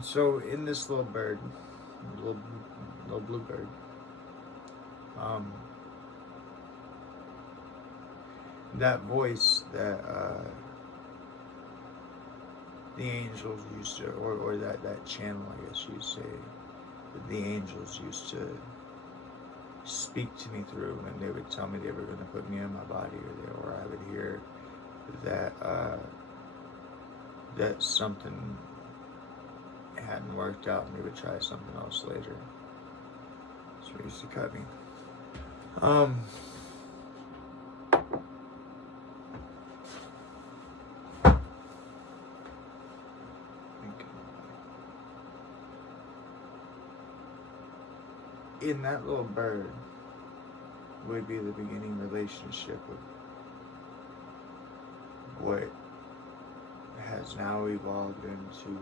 And so in this little bird, little, little blue bird, that voice that the angels used to, or that channel, I guess you'd say, that the angels used to speak to me through, and they would tell me they were going to put me in my body, or I would hear that that something hadn't worked out and they would try something else later. So it used to cut me. In that little bird would be the beginning relationship of what has now evolved into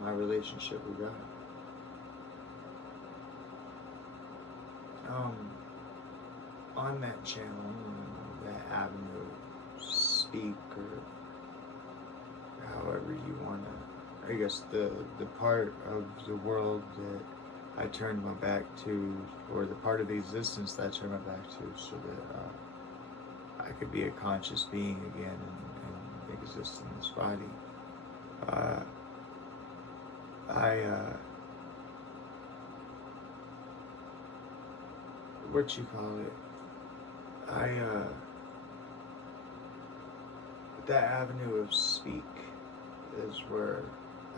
my relationship with God. On that channel, that avenue, speak, or however you want to, I guess the part of the world that I turned my back to, or the part of the existence that I turned my back to, so that I could be a conscious being again and exist in this body. What you call it? That avenue of speak is where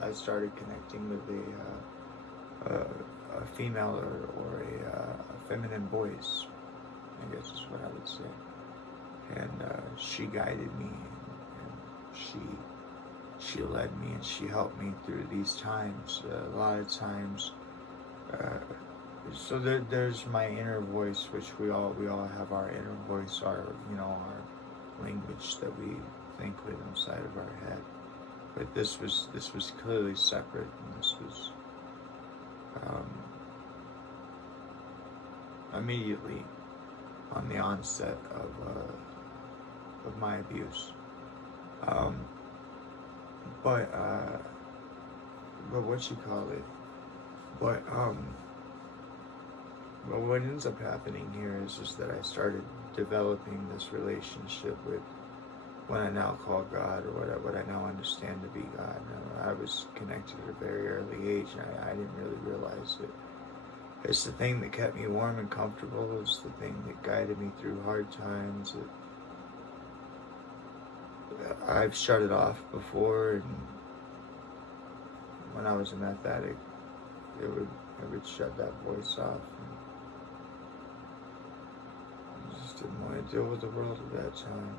I started connecting with a female or a feminine voice, I guess is what I would say. And she guided me, and she led me, and she helped me through these times. A lot of times, so there's my inner voice, which we all have our inner voice, our our language that we think with inside of our head. But this was clearly separate, and this was immediately on the onset of my abuse. But what you call it? But what ends up happening here is just that I started developing this relationship with what I now call God, or what I now understand to be God. I was connected at a very early age, and I didn't really realize it. It's the thing that kept me warm and comfortable. It's the thing that guided me through hard times. I've shut it off before, and when I was a meth addict, it would shut that voice off. And I just didn't want to deal with the world at that time.